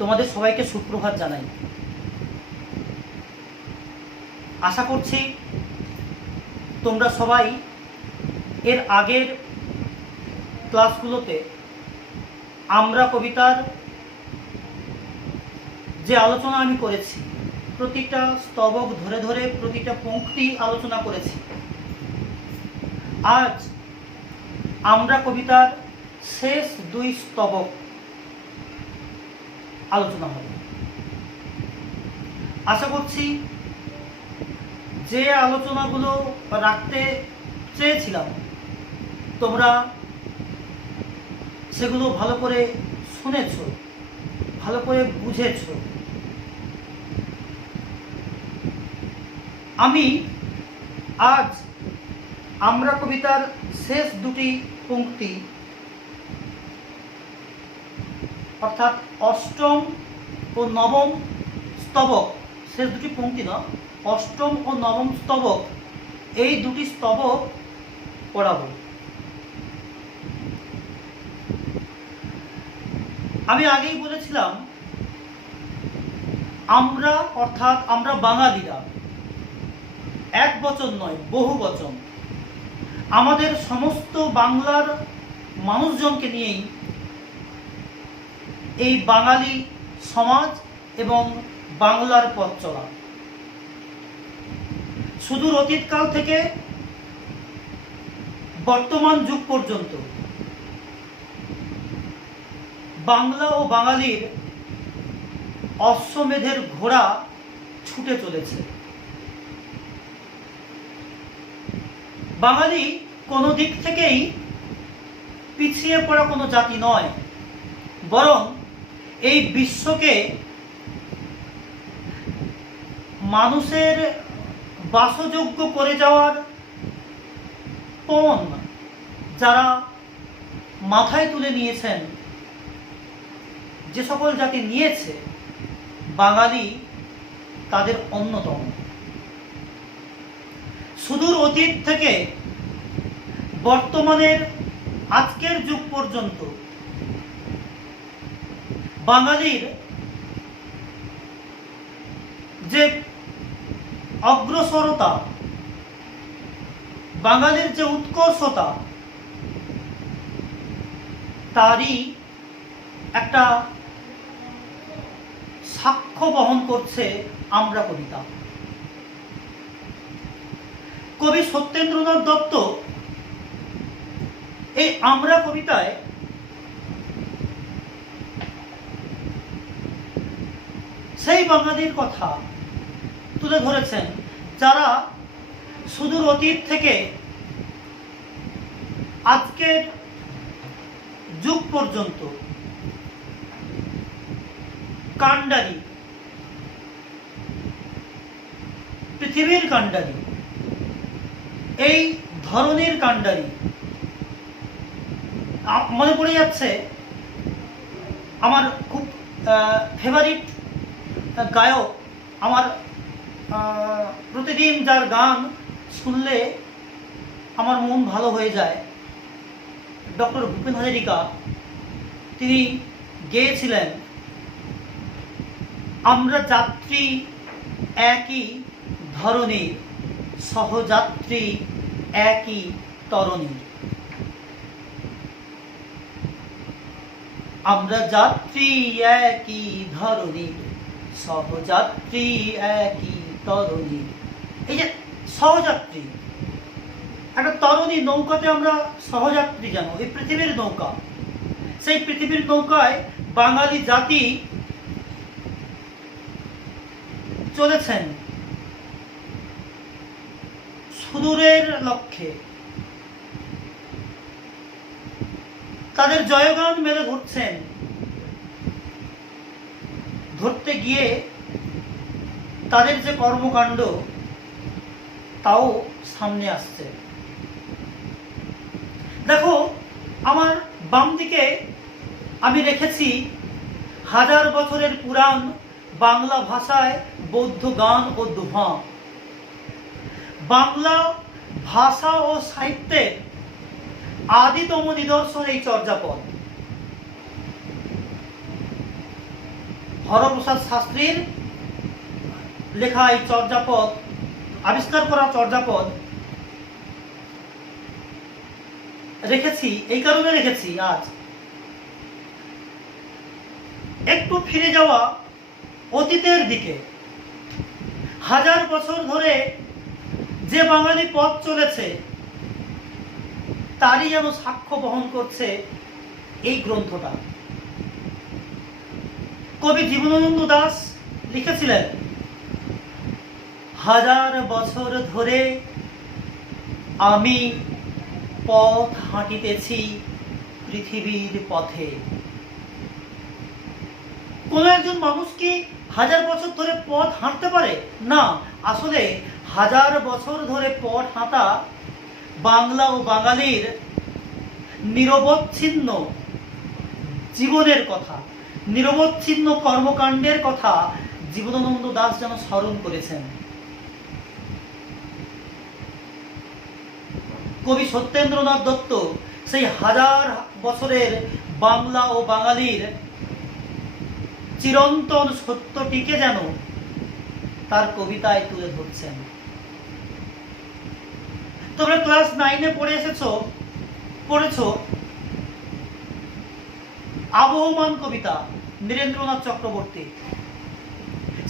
তোমাদের সবাইকে সুপ্রভাত জানাই। আশা করছি তোমরা সবাই এর আগের ক্লাসগুলোতে আমরা কবিতার যে আলোচনা আমি করেছি, প্রতিটা স্তবক ধরে ধরে প্রতিটা পংক্তি আলোচনা করেছি। আজ আমরা কবিতার শেষ 2 স্তবক আলোচনা হবে। আশা করছি যে আলোচনাগুলো রাখতে চেয়েছিলাম তোমরা সেগুলো ভালো করে শুনেছ, ভালো করে বুঝেছ। আমি আজ আমরা কবিতার শেষ 2টি পংক্তি অর্থাৎ অষ্টম ও নবম স্তবক, শেষ 2টি পংক্তি না, অষ্টম ও নবম স্তবক, এই 2টি স্তবক পড়াবো। আমি আগেই বলেছিলাম আমরা অর্থাৎ আমরা বাঙালিরা এক বচন নয়, বহু বচন, আমাদের সমস্ত বাংলার মানুষজনকে নিয়েই এই বাঙালি সমাজ এবং বাংলার পথ চলা। সুদূর অতীতকাল থেকে বর্তমান যুগ পর্যন্ত বাংলা ও বাঙালির অশ্বমেধের ঘোড়া ছুটে চলেছে। বাঙালি কোনো দিক থেকেই পিছিয়ে পড়া কোনো জাতি নয়, বরং এই বিশ্বকে মানুষের বাসযোগ্য করে যাওয়ার পণ যারা মাথায় তুলে নিয়েছেন, যে সকল জাতি নিয়েছে, বাঙালি তাদের অন্যতম। সুদূর অতীত থেকে বর্তমানের আজকের যুগ পর্যন্ত বাঙালির যে অগ্রসরতা, বাঙালির যে উৎকর্ষতা, তারই একটা সাক্ষ্য বহন করছে আমরা কবিতা। কবি সত্যেন্দ্রনাথ দত্ত এই আমরা কবিতায় সেই বাঙালির কথা তুলে ধরেছেন যারা সুদূর অতীত থেকে আজকের যুগ পর্যন্ত কাণ্ডারি, পৃথিবীর কাণ্ডারি, এই ধরনের কাণ্ডারি। মনে পড়ে যাচ্ছে আমার খুব ফেভারিট গায়ক, আমার প্রতিদিন যার গান শুনলে আমার মন ভালো হয়ে যায়, ডক্টর ভূপেন হাজারিকা। তিনি গেয়েছিলেন, আমরা যাত্রী একই ধরনের, সহযাত্রী একই তরণী। আমরা যাত্রী একই ধরনের, সহযাত্রী একই তরণী। এই যে সহযাত্রী, একটা তরণী, নৌকাতে আমরা সহযাত্রী, জানো এই পৃথিবীর নৌকা, সেই পৃথিবীর নৌকায় বাঙালি জাতি চলেছেন সুদূরের লক্ষ্যে। তাদের জয়গান মেলে ধরছেন, ধরতে গিয়ে তাদের যে কর্মকাণ্ড তাও সামনে আসছে। দেখো, আমার বাম দিকে আমি রেখেছি 1000 বছরের পুরাণ বাংলা ভাষায় বৌদ্ধ গান ও দোহা। বাংলা ভাষা ও সাহিত্যের আদিতম নিদর্শন এই চর্যাপদ। হরপ্রসাদ শাস্ত্রীর লেখা এই চর্যাপদ, আবিষ্কার করা চর্যাপদ রেখেছি। এই কারণে রেখেছি, আজ একটু ফিরে যাওয়া অতীতের দিকে। 1000 বছর ধরে যে বাঙালি পথ চলেছে তারই যেন সাক্ষ্য বহন করছে এই গ্রন্থটা। কবি জীবনানন্দ দাশ লিখেছিলেন, 1000 বছর ধরে আমি পথ হাঁটিতেছি পৃথিবীর পথে। কোন একজন মানুষ কি 1000 বছর ধরে পথ হাঁটতে পারে? না, আসলে 1000 বছর ধরে পথ হাঁটা বাংলা ও বাঙালির নিরবচ্ছিন্ন জীবনের কথা, নিরবচ্ছিন্ন কর্মকাণ্ডের কথা জীবনানন্দ দাশ যেন স্মরণ করেছেন। কবি সত্যেন্দ্রনাথ দত্ত সেই 1000 বছরের বাংলা ও বাঙালির চিরন্তন সত্যটিকে যেন তার কবিতায় তুলে ধরছেন। তোমরা ক্লাস 9-এ পড়েছো আবহমান কবিতা, নীরেন্দ্রনাথ চক্রবর্তী।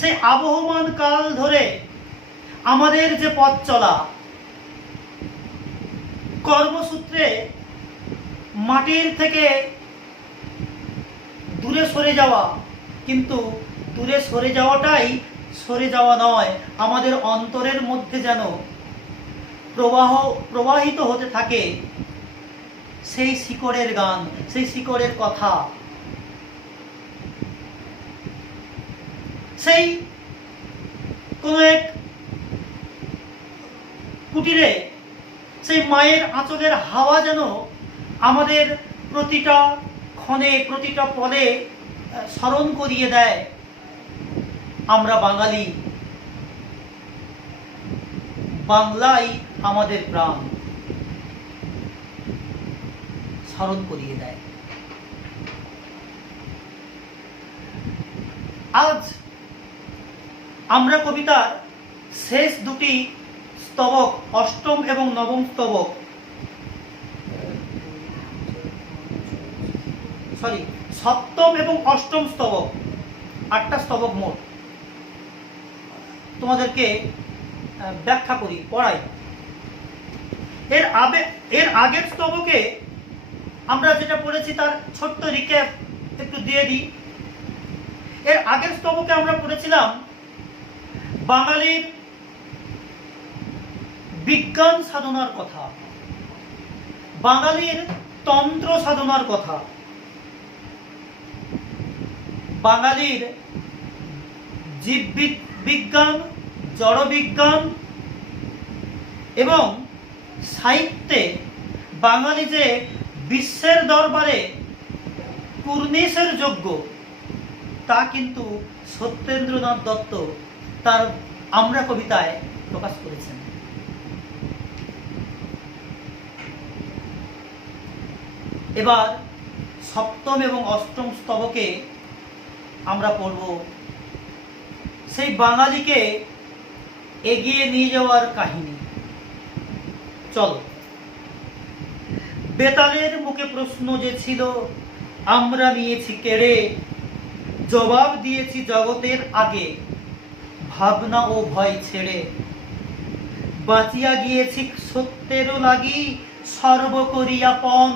সেই আবহমান কাল ধরে আমাদের যে পথ চলা, কর্মসূত্রে মাটির থেকে দূরে সরে যাওয়া, কিন্তু দূরে সরে যাওয়াটাই সরে যাওয়া নয়, আমাদের অন্তরের মধ্যে যেন প্রবাহিত হতে থাকে সেই শিকড়ের গান, সেই শিকড়ের কথা। সেই কোন এক কুটিরে সেই মায়ের আঁচলের হাওয়া যেন আমাদের প্রতিটা ক্ষণে, প্রতিটা পদে স্মরণ করিয়ে দেয় আমরা বাঙালি, বাংলাই আমাদের প্রাণ, স্মরণ করিয়ে দেয়। আজ আমরা কবিতার শেষ দুটি স্তবক, অষ্টম এবং নবম স্তবক, সপ্তম এবং অষ্টম স্তবক, 8টা স্তবক মোট, তোমাদেরকে ব্যাখ্যা করি, পড়াই। এর আগের স্তবকে আমরা যেটা পড়েছি তার ছোট্ট রিক্যাপ একটু দিয়ে দিই। এর আগের স্তবকে আমরা পড়েছিলাম বাঙালির বিজ্ঞান সাধনার কথা, বাঙালির তন্ত্র সাধনার কথা, বাঙালির জীববিজ্ঞান, জড়বিজ্ঞান এবং সাহিত্যে বাঙালি যে বিশ্বের দরবারে কুর্নিশের যোগ্য, তা কিন্তু সত্যেন্দ্রনাথ দত্ত তার আমরা কবিতায় প্রকাশ করেছেন। এবার সপ্তম এবং অষ্টম স্তবকে আমরা পড়ব সেই বাঙালিকে এগিয়ে নিয়ে যাওয়ার কাহিনী। চলো। বেতালের মুখে প্রশ্ন যে ছিল আমরা নিয়েছি কেড়ে, জবাব দিয়েছি জগতের আগে ভাবনা ও ভয় ছেড়ে, বাঁচিয়া গিয়েছি সত্যেরও লাগি সর্ব করিয়া পণ,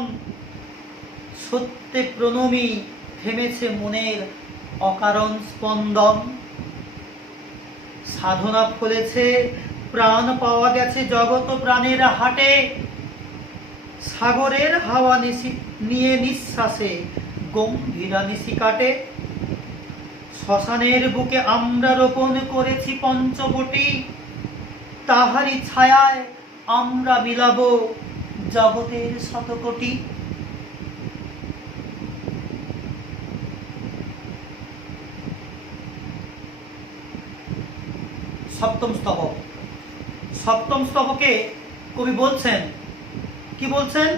সত্যে প্রণমী থেমেছে মনের অকারণ স্পন্দন, সাধনা ফলেছে প্রাণ পাওয়া গেছে জগত প্রাণের হাটে, সাগরের হাওয়া নিয়ে নিঃশ্বাসে গম্ভীরা নিশি কাটে, শ্মশানের বুকে আমরা রোপণ করেছি পঞ্চবটি, তাহারি ছায়ায় আমরা মিলাব জগতের শতকোটি। সপ্তম স্তবক। সপ্তম স্তবকে কবি বলছেন, কি বলছেন?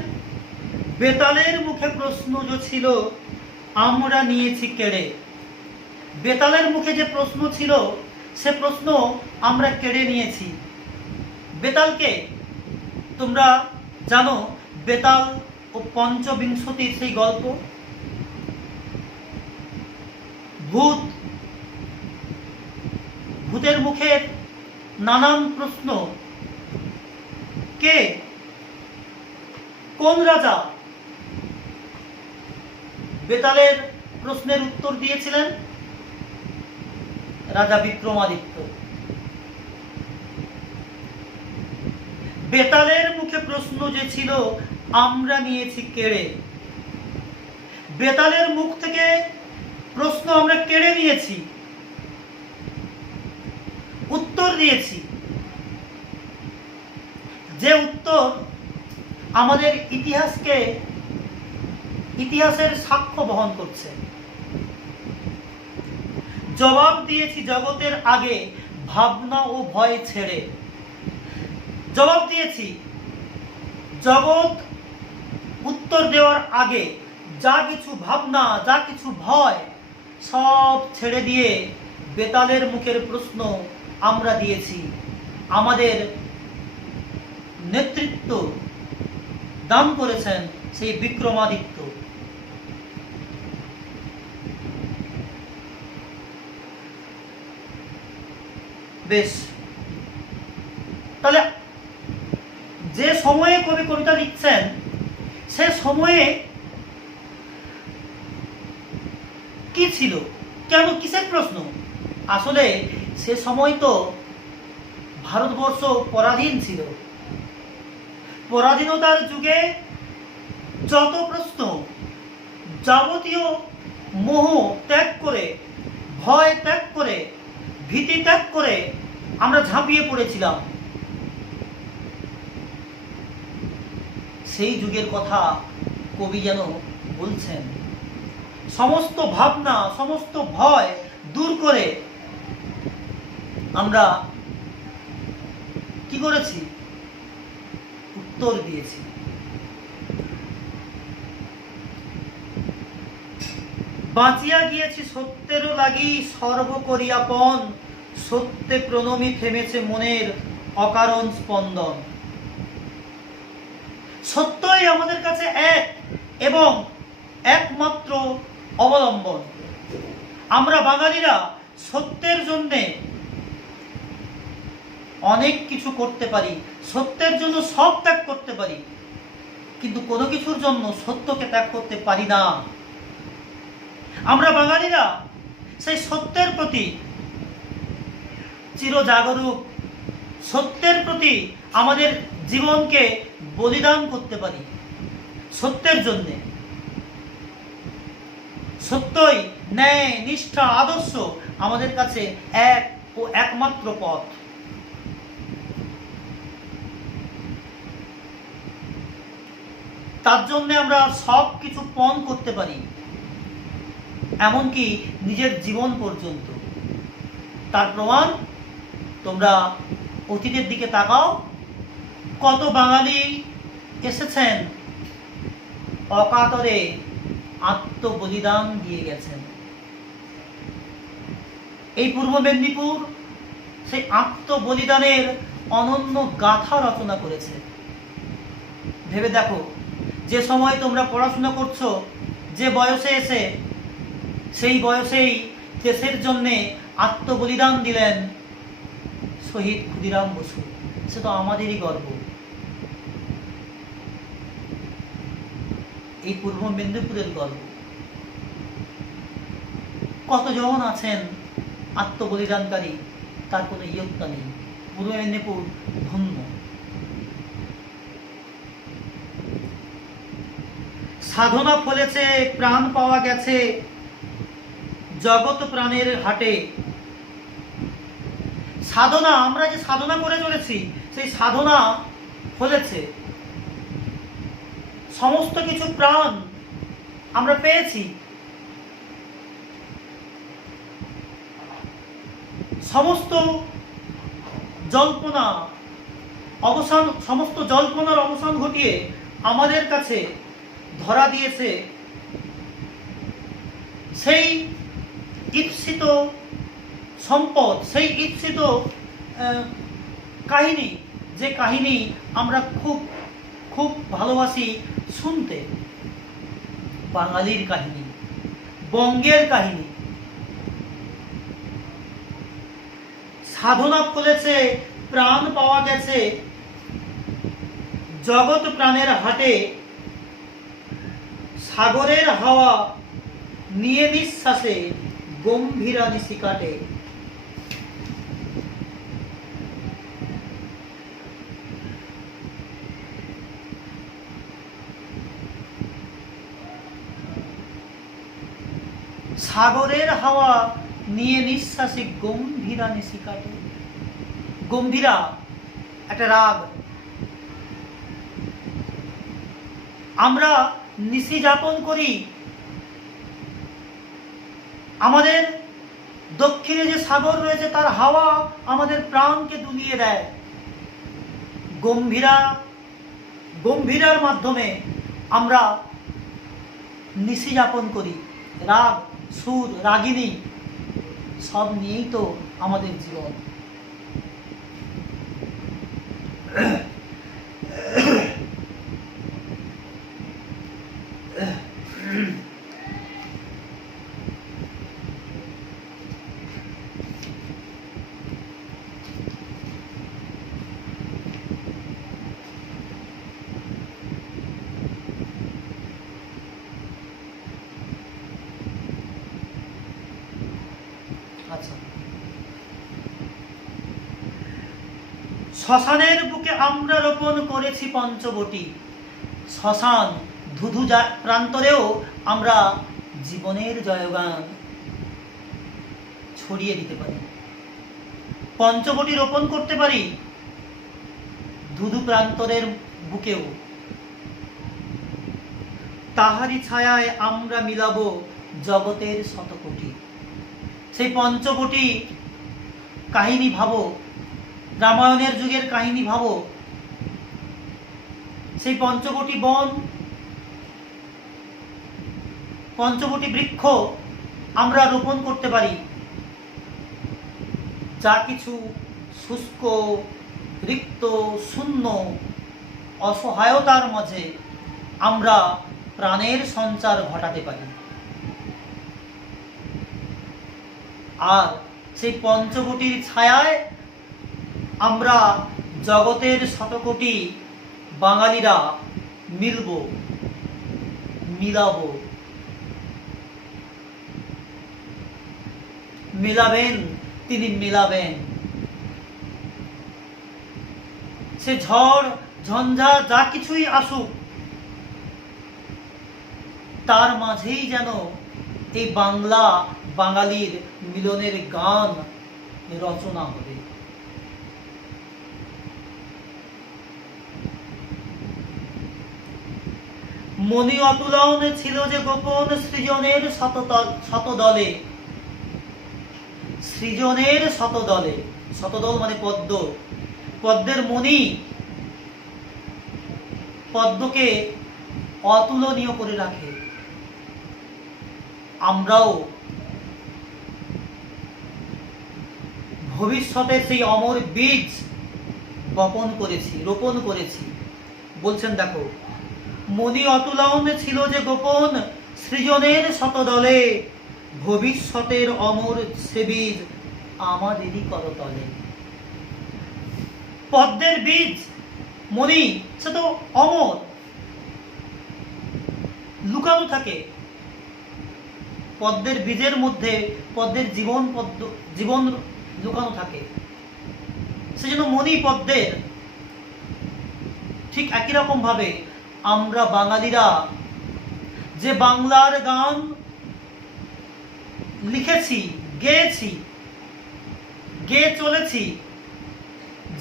বেতালের মুখে প্রশ্ন যে ছিল আমরা নিয়েছি কেড়ে, বেতালের মুখে যে প্রশ্ন ছিল সে প্রশ্ন আমরা কেড়ে নিয়েছি। বেতালকে তোমরা জানো, বেতাল ও পঞ্চবিংশতির সেই গল্প, ভূতের মুখের নানান প্রশ্ন, কে কোন রাজা বেতালের প্রশ্নের উত্তর দিয়েছিলেন? রাজা বিক্রমাদিত্য। বেতালের মুখে প্রশ্ন যে ছিল আমরা নিয়েছি কেড়ে, বেতালের মুখ থেকে প্রশ্ন আমরা কেড়ে নিয়েছি, উত্তর দিয়েছি, যে উত্তর আমাদের ইতিহাসের সাক্ষ্য বহন করছে। জবাব দিয়েছি জগতের আগে ভাবনা ও ভয় ছেড়ে। জবাব দিয়েছি জগৎ উত্তর দেওয়ার আগে যা কিছু ভাবনা, যা কিছু ভয়, সব ছেড়ে দিয়ে বেতালের মুখের প্রশ্ন আমরা দিয়েছি। আমাদের নেতৃত্ব দান করেছেন সেই বিক্রমাদিত্য। বেশ, তাহলে যে সময়ে কবি কবিতা লিখছেন সে সময়ে কি ছিল, কেন, কিসের প্রশ্ন? আসলে সে সময় তো ভারতবর্ষ পরাধীন ছিল। পরাধীনতার যুগে যত প্রশ্ন, যাবতীয় মোহ ত্যাগ করে, ভয় ত্যাগ করে, ভীতি ত্যাগ করে আমরা ঝাঁপিয়ে পড়েছিলাম। সেই যুগের কথা কবি যেন বলছেন। সমস্ত ভাবনা, সমস্ত ভয় দূর করে আমরা কি করেছি? উত্তর দিয়েছি। বাঁচিয়া গিয়েছি সত্যেরও লাগি, সর্ব করিয়াপন, সত্যে প্রণমী থেমেছে মনের অকারণ স্পন্দন। সত্যই আমাদের কাছে এক এবং একমাত্র অবলম্বন। আমরা বাঙালিরা সত্যের জন্যে অনেক কিছু করতে পারি, সত্যের জন্য সব ত্যাগ করতে পারি, কিন্তু কোনো কিছুর জন্য সত্যকে ত্যাগ করতে পারি না। আমরা বাঙালিরা সেই সত্যের প্রতি চিরজাগরূক, সত্যের প্রতি আমাদের জীবনকে বলিদান করতে পারি সত্যের জন্যে। সত্যই ন্যায়, নিষ্ঠা, আদর্শ আমাদের কাছে এক ও একমাত্র পথ। তার জন্য আমরা সব কিছু পণ করতে পারি, এমনকি নিজের জীবন পর্যন্ত। তার প্রমাণ তোমরা অতীতের দিকে তাকাও, কত বাঙালি এসেছেন অকাতরে আত্মবলিদান দিয়ে গেছেন। এই পূর্ব মেদিনীপুর সেই আত্মবলিদানের অনন্য গাথা রচনা করেছে। ভেবে দেখো, যে সময় তোমরা পড়াশোনা করছো, যে বয়সে এসে সেই বয়সেই দেশের জন্যে আত্মবলিদান দিলেন শহীদ ক্ষুদিরাম বসু। সে তো আমাদেরই গর্ব। এই পূর্ব মেদিনীপুরের গর্ব। কতজন আছেন আত্মবলিদানকারী, তার কোনো ইয়ত্তা নেই। পূর্ব মেদিনীপুর ধন্য। সাধনা ফলেছে, প্রাণ পাওয়া গেছে জগৎ প্রাণের হাটে। সাধনা, আমরা যে সাধনা করে চলেছি, সেই সাধনা ফলেছে। সমস্ত কিছু প্রাণ আমরা পেয়েছি। সমস্ত জল্পনা অবসান, সমস্ত জল্পনার অবসান ঘটিয়ে আমাদের কাছে ধরা দিয়েছে সেই ঈপ্সিত সম্পদ, সেই ঈপ্সিত কাহিনী, যে কাহিনী আমরা খুব খুব ভালোবাসি শুনতে, বাঙালির কাহিনী, বঙ্গের কাহিনী। সাধনা ফলেছে, প্রাণ পাওয়া গেছে, জগৎ প্রাণের হাটে, সাগরের হাওয়া নিয়ে নিঃশ্বাসে গম্ভীরা নিশি কাটে। সাগরের হাওয়া নিয়ে নিঃশ্বাসে গম্ভীরা নিশি কাটে। গম্ভীরা একটা রাগ। আমরা নিশি যাপন করি, আমাদের দক্ষিণে যে সাগর রয়েছে তার হাওয়া আমাদের প্রাণকে দুলিয়ে দেয়। গম্ভীরার মাধ্যমে আমরা নিশি যাপন করি। রাগ, সুর, রাগিনী সব নিয়েই তো আমাদের জীবন। আচ্ছা, শ্মশানের বুকে আমরা রোপণ করেছি পঞ্চবটি। শ্মশান ধুধু প্রান্তরেও আমরা জীবনের জয়গান ছড়িয়ে দিতে পারি, পঞ্চবটি রোপণ করতে পারি ধুধু প্রান্তরের বুকেও। তাহারি ছায়ায় আমরা মিলাবো জগতের শতকোটি। সেই পঞ্চবটি কাহিনী ভাবো, রামায়ণের যুগের কাহিনী ভাবো। সেই পঞ্চবটি বন, পঞ্চবটি বৃক্ষ আমরা রোপণ করতে পারি। যা কিছু শুষ্ক, রিক্ত, শূন্য, অসহায়তার মাঝে আমরা প্রাণের সঞ্চার ঘটাতে পারি। আর সেই পঞ্চবটির ছায়ায় আমরা জগতের শতকোটি বাঙালিরা মিলাবো। মিলাবেন, তিনি মিলাবেন। সে ঝড় ঝঞ্ঝা যা কিছুই আসুক, তার মাঝেই যেন এই বাংলা বাঙালির মিলনের গান রচনা হবে। মনি অতুলন ছিল যে গোপন সৃজনের শতদলে। সৃজনের শতদলে, শতদল মানে পদ্ম, পদ্মের মণি পদ্মকে অতুলনীয় করে রাখে। আমরাও ভবিষ্যতে সেই অমর বীজ রোপণ করেছি। বলছেন দেখো, মনি অতুলন ছিল যে গোপন সৃজনের শতদলে, ভবিষ্যতের অমর সে বীজ আমাদেরই করতলে। পদ্মের বীজ মনি, সে তো অমর, লুকানো থাকে। পদ্মের বীজের মধ্যে পদ্মের জীবন লুকানো থাকে। সেজন্য মনি পদ্মের। ঠিক একই রকম ভাবে আমরা বাঙালিরা যে বাংলার গান লিখেছি, গেয়ে চলেছি,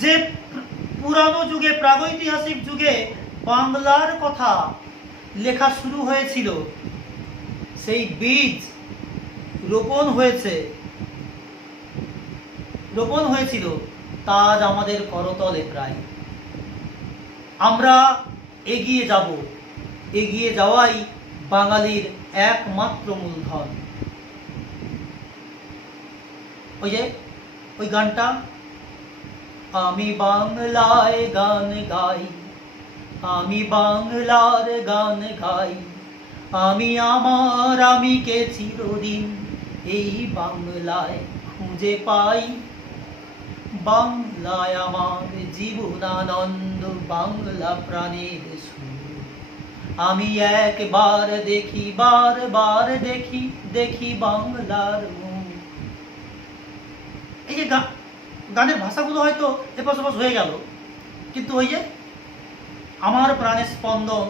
যে পুরানো যুগে, প্রাগৈতিহাসিক যুগে বাংলার কথা লেখা শুরু হয়েছিল, সেই বীজ রোপণ হয়েছিল, তা আজ আমাদের করতলে প্রায়। আমরা এগিয়ে যাওয়াই বাঙালির একমাত্র মূলধন। ওই যে ওই গানটা, আমি বাংলায় গান গাই, আমি বাংলার গান গাই, আমি আমার আমিকে চিরদিন এই বাংলায় খুঁজে পাই, বাংলায় আমার জীবনানন্দ, বাংলা প্রাণের সুর, আমি একবার দেখি, বারবার দেখি, দেখি বাংলার মুখ। এই যে গানের ভাষাগুলো হয়তো এপাশ ওপাশ হয়ে গেল, কিন্তু ওই যে আমার প্রাণের স্পন্দন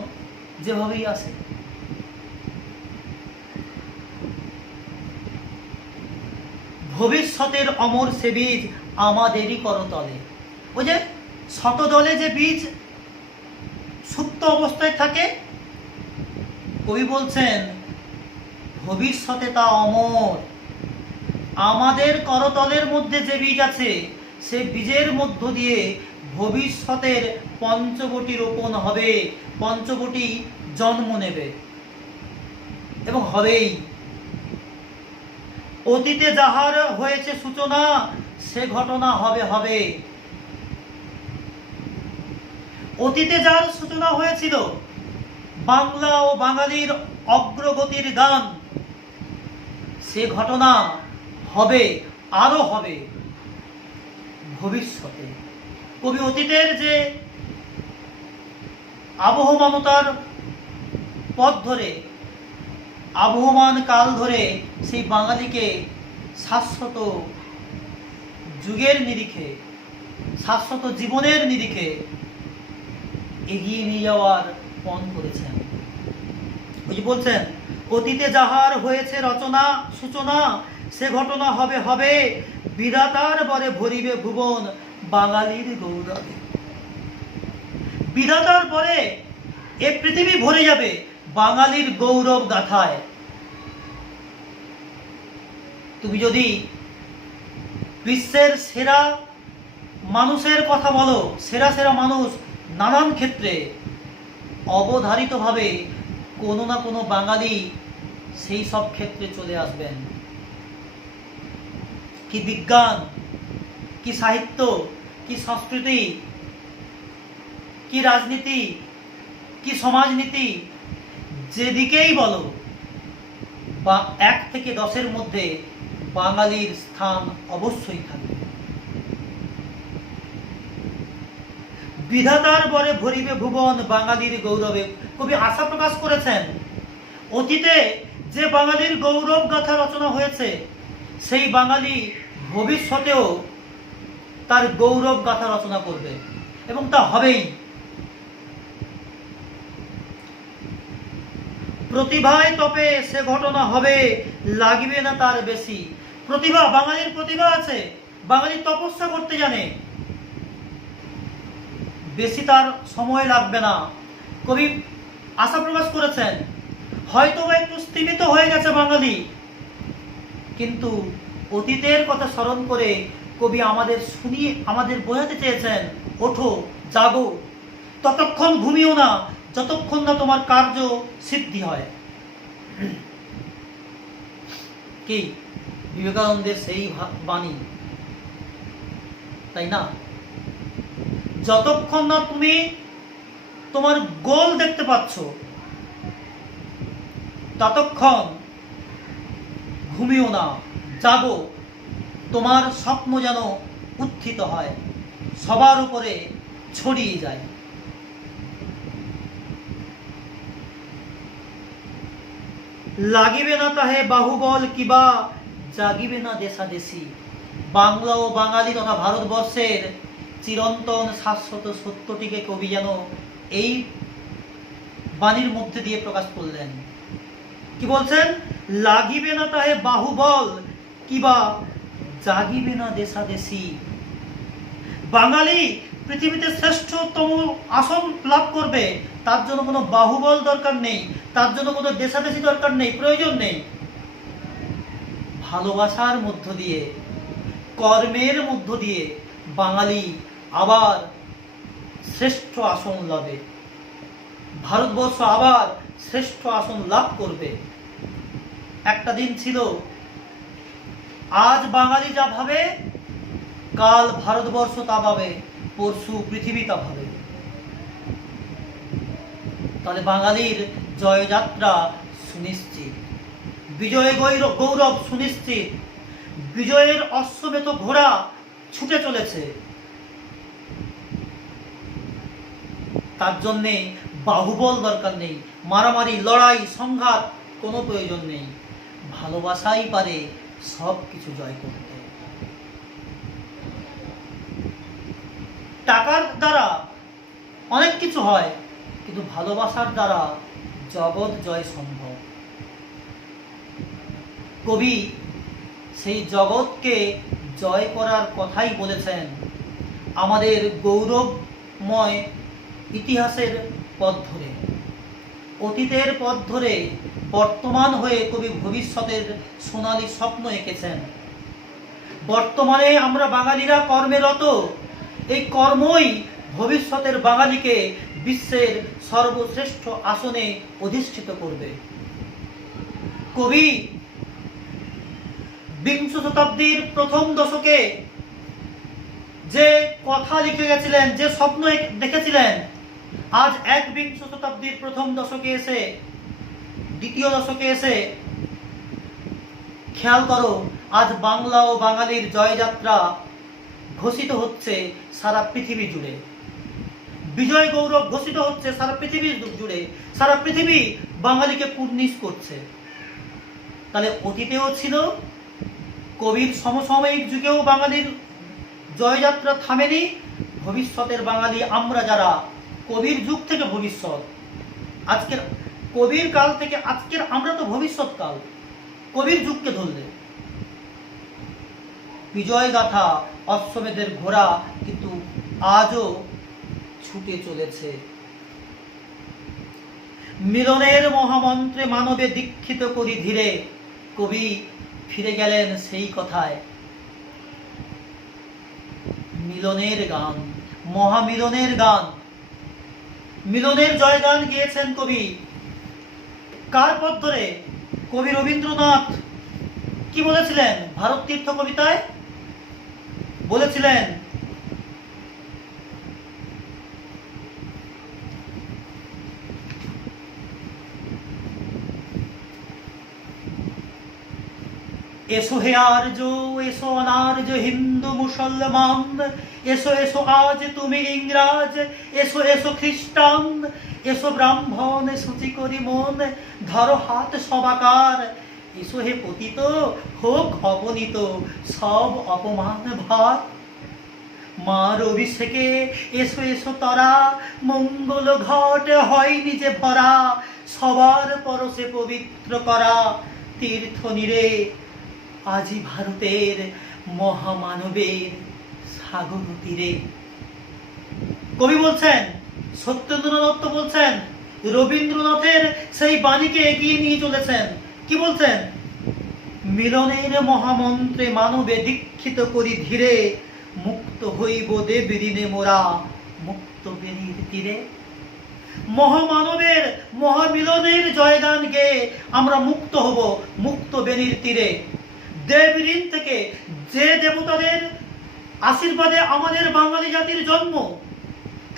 যেভাবেই আছে। ভবিষ্যতের অমর সে বীজ আমাদেরই করতলে। ওই যে শতদলে যে বীজ সুপ্ত অবস্থায় থাকে, কবি বলছেন ভবিষ্যতে তা অমর। আমাদের করতলের মধ্যে যে বীজ আছে, সে বীজের মধ্য দিয়ে ভবিষ্যতের পঞ্চবটি রোপণ হবে, পঞ্চবটি জন্ম নেবে এবং হবেই। অতীতে যাহার হয়েছে সূচনা, সে ঘটনা হবে হবে। অতীতে যার সূচনা হয়েছিল, বাংলা ও বাঙালির অগ্রগতির গান, সে ঘটনা হবে, আরো হবে ভবিষ্যতে। কবি অতীতের যে আবহমানতার পথ ধরে, আবহমান কাল ধরে সেই বাঙালিকে শাশ্বত যুগের নিরিখে, শাশ্বত জীবনের নিরিখে এগিয়ে নিয়ে যাওয়ার পণ করেছেন। ওই যে বলছেন, অতীতে যাহার হয়েছে রচনা সূচনা, সে ঘটনা হবে হবে, বিধাতার বরে ভরিবে ভুবন বাঙালির গৌরবে। বিধাতার পরে এ পৃথিবী ভরে যাবে বাঙালির গৌরব গাথায়। তুমি যদি বিশ্বের সেরা মানুষের কথা বলো, সেরা সেরা মানুষ নানান ক্ষেত্রে অবধারিতভাবে কোনো না কোনো বাঙালি সেই সব ক্ষেত্রে চলে আসবেন। কি বিজ্ঞান, কি সাহিত্য, কি সংস্কৃতি, কি রাজনীতি, কি সমাজনীতি, যেদিকেই বলো, বা 1 থেকে 10-এর মধ্যে বাঙালির স্থান অবশ্যই থাকবে। বিধাতার বরে ভরিবে ভুবন বাঙালির গৌরবে। কবি আশা প্রকাশ করেছেন, অতীতে যে বাঙালির গৌরব গাথা রচনা হয়েছে, সেই বাঙালি ভবিষ্যতেও তার গৌরব গাথা রচনা করবে এবং তা হবেই। প্রতিভায় তপে সে ঘটনা হবে, লাগবে না তার বেশি। প্রতিভা, বাঙালির প্রতিভা আছে, বাঙালি তপস্যা করতে জানে, বেশি তার সময় লাগবে না। কবি আশা প্রকাশ করেছেন, হয়তো একটু স্তীমিত হয়ে গেছে বাঙালি, কিন্তু অতীতের কথা স্মরণ করে কবি আমাদের শুনিয়ে, আমাদের বোঝাতে চেয়েছেন, ওঠো, জাগো, ততক্ষণ ঘুমিও না যতক্ষণ না তোমার কার্য সিদ্ধি হয়। কি বিবেকানন্দের সেই বাণী, তাই না? যতক্ষণ না তুমি তোমার গোল দেখতে পাচ্ছ, ততক্ষণ ঘুমিও না, জাগো, তোমার স্বপ্ন যেন উত্থিত হয়, সবার উপরে ছড়িয়ে যায়। লাগিবে না তাহে বাহুবল কিবা, জাগিবে না দেশাদেশি। বাংলা ও বাঙালি তথা ভারতবর্ষের চিরন্তন শাশ্বত সত্যটিকে কবি যেন এই বাণীর মধ্যে দিয়ে প্রকাশ করলেন। কি বলছেন? লাগিবে না তাহে বাহুবল কিবা, জাগিবে না দেশাদেশি। বাঙালি পৃথিবীতে শ্রেষ্ঠতম আসন লাভ করবে, তার জন্য কোনো বাহুবল দরকার নেই, তার জন্য কোনো দেশাদেশি দরকার নেই, প্রয়োজন নেই। ভালোবাসার মধ্য দিয়ে, কর্মের মধ্য দিয়ে বাঙালি আবার শ্রেষ্ঠ আসন লাভে, ভারতবর্ষ আবার শ্রেষ্ঠ আসন লাভ করবে। একটা দিন ছিল আজ বাঙালি যা ভাবে, কাল ভারতবর্ষ তা ভাবে, পরশু পৃথিবী তা ভাবে। তাহলে বাঙালির জয়যাত্রা সুনিশ্চিত, বিজয় গৌরব সুনিশ্চিত, বিজয়ের অশ্বমেত ঘোড়া ছুটে চলেছে। তার জন্যে বাহুবল দরকার নেই, মারামারি, লড়াই, সংঘাত কোনো প্রয়োজন নেই। ভালোবাসাই পারে সব কিছু জয় করতে। টাকার দ্বারা অনেক কিছু হয়, কিন্তু ভালোবাসার দ্বারা জগৎ জয় সম্ভব। কবি সেই জগৎকে জয় করার কথাই বলেছেন। আমাদের গৌরবময় ইতিহাসের পথ ধরে, অতীতের পথ ধরে বর্তমান হয়ে কবি ভবিষ্যতের সোনালী স্বপ্ন এঁকেছেন। বর্তমানে আমরা বাঙালিরা কর্মেরত, এই কর্মই ভবিষ্যতের বাঙালিকে বিশ্বের সর্বশ্রেষ্ঠ আসনে অধিষ্ঠিত করবে। কবি বিংশ শতাব্দীর প্রথম দশকে যে কথা লিখে গেছিলেন, যে স্বপ্ন দেখেছিলেন, আজ একবিংশ শতাব্দীর প্রথম দশকে এসে, দ্বিতীয় দশকে এসে খেয়াল করো, আজ বাংলা ও বাঙালির জয়যাত্রা ঘোষিত হচ্ছে সারা পৃথিবী জুড়ে। বিজয় গৌরব ঘোষিত হচ্ছে সারা পৃথিবী জুড়ে। সারা পৃথিবী বাঙালিকে কুর্নিশ করছে। তাহলে অতীতেও ছিল, কবির সমসাময়িক যুগেও বাঙালির জয়যাত্রা থামেনি। ভবিষ্যতের বাঙালি আমরা যারা, কবির যুগ থেকে ভবিষ্যৎ, আজকের কবির কাল থেকে আজকের আমরা তো ভবিষ্যৎ কাল। কবির যুগকে ধরলে বিজয় গাথা, অশ্বমেধের ঘোড়া কিন্তু আজও ছুটে চলেছে। মিলনের মহামন্ত্রে মানবে দীক্ষিত করি ধীরে, কবি ফিরে গেলেন সেই কথায়। মিলনের গান, মহামিলনের গান, মিলনের জয়গান গেয়েছেন কবি। কার পথ ধরে? কবি রবীন্দ্রনাথ কি বলেছিলেন? ভারত তীর্থ কবিতায় বলেছিলেন, এসো হে আর্য, এসো অনার্য হিন্দু মুসলমান, এসো এসো আজ তুমি ইংরাজ, এসো এসো খ্রিস্টান, এসো ব্রাহ্মণ সূচি করি মন, ধরো হাত সবাকার, এসো হে পতিত হোক অপনীত সব অপমান ভার। মার অভিষেকে এসো এসো তরা, মঙ্গল ঘট হয় নিজে ভরা, সবার পরশে পবিত্র করা তীর্থ নীরে, আজি ভারতের মহামানবের সাগর তীরে। কবি বলছেন, সত্যেন্দ্রনাথ বলছেন, রবীন্দ্রনাথের সেই বাণীকে এগিয়ে নিয়ে চলেছেন। কি বলছেন? মিলনের মহামন্ত্রে মানবে দীক্ষিত করি ধীরে, মুক্ত হইব দেব ঋণে মোরা মুক্ত বেরির তীরে। মহামানবের মহামিলনের জয়গান গেয়ে আমরা মুক্ত হব মুক্ত বেনির তীরে। দেব ঋণ থেকে, যে দেবতাদের আশীর্বাদে আমাদের বাঙালি জাতির জন্ম,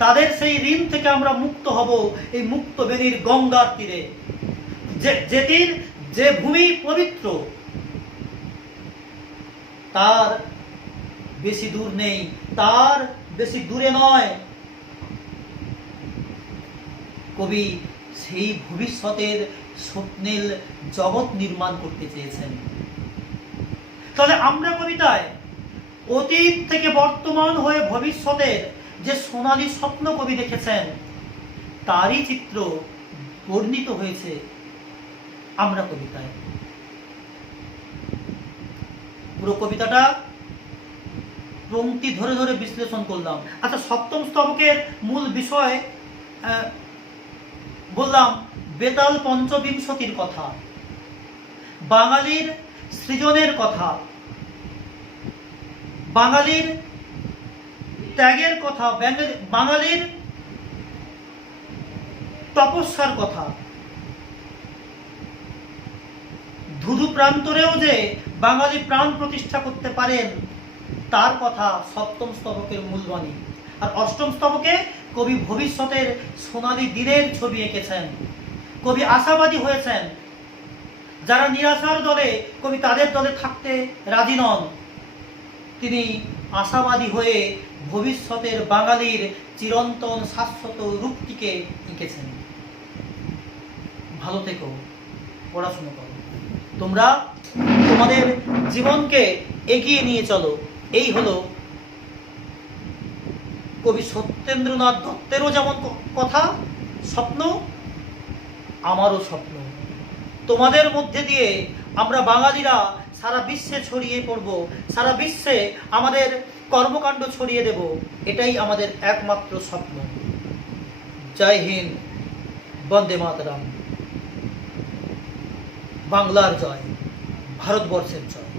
তাদের সেই ঋণ থেকে আমরা মুক্ত হব এই মুক্ত বেনির গঙ্গার তীরে। যে ভূমি পবিত্র, তার বেশি দূর নেই, তার বেশি দূরে নয়। কবি সেই ভবিষ্যতের স্বপ্নের জগৎ নির্মাণ করতে চেয়েছেন। তাহলে আমরা কবিতায় অতীত থেকে বর্তমান হয়ে ভবিষ্যতের যে সোনালী স্বপ্ন কবি দেখেছেন, তারই চিত্র বর্ণিত হয়েছে আমরা কবিতায়। পুরো কবিতাটা পংক্তি ধরে ধরে বিশ্লেষণ করলাম। আচ্ছা, সপ্তম স্তবকের মূল বিষয় বললাম বেতাল পঞ্চবিংশতির কথা, বাঙালির সৃজনের কথা, বাঙালির ত্যাগের কথা, বাঙালির তপস্যার কথা, ধুধু প্রান্তরেও যে বাঙালি প্রাণ প্রতিষ্ঠা করতে পারেন তার কথা সপ্তম স্তবকের মূলবাণী। আর অষ্টম স্তবকে কবি ভবিষ্যতের সোনালী দিনের ছবি এঁকেছেন। কবি আশাবাদী হয়েছেন। যারা নিরাশার দলে, কবি তাদের দলে থাকতে রাজি নন। তিনি আশাবাদী হয়ে ভবিষ্যতের বাঙালির চিরন্তন শাশ্বত রূপটিকে এঁকেছেন। ভালো থেকো, পড়াশুনো করো, তোমরা তোমাদের জীবনকে এগিয়ে নিয়ে চলো। এই হলো কবি সত্যেন্দ্রনাথ দত্তেরও যেমন কথা, স্বপ্ন, আমারও স্বপ্ন। তোমাদের মধ্যে দিয়ে আমরা বাঙালিরা সারা বিশ্বে ছড়িয়ে পড়ব, সারা বিশ্বে আমাদের কর্মকাণ্ড ছড়িয়ে দেব, এটাই আমাদের একমাত্র স্বপ্ন। জয় হিন্দ, বন্দে মাতরম। বাংলার জয়, ভারতবর্ষের জয়।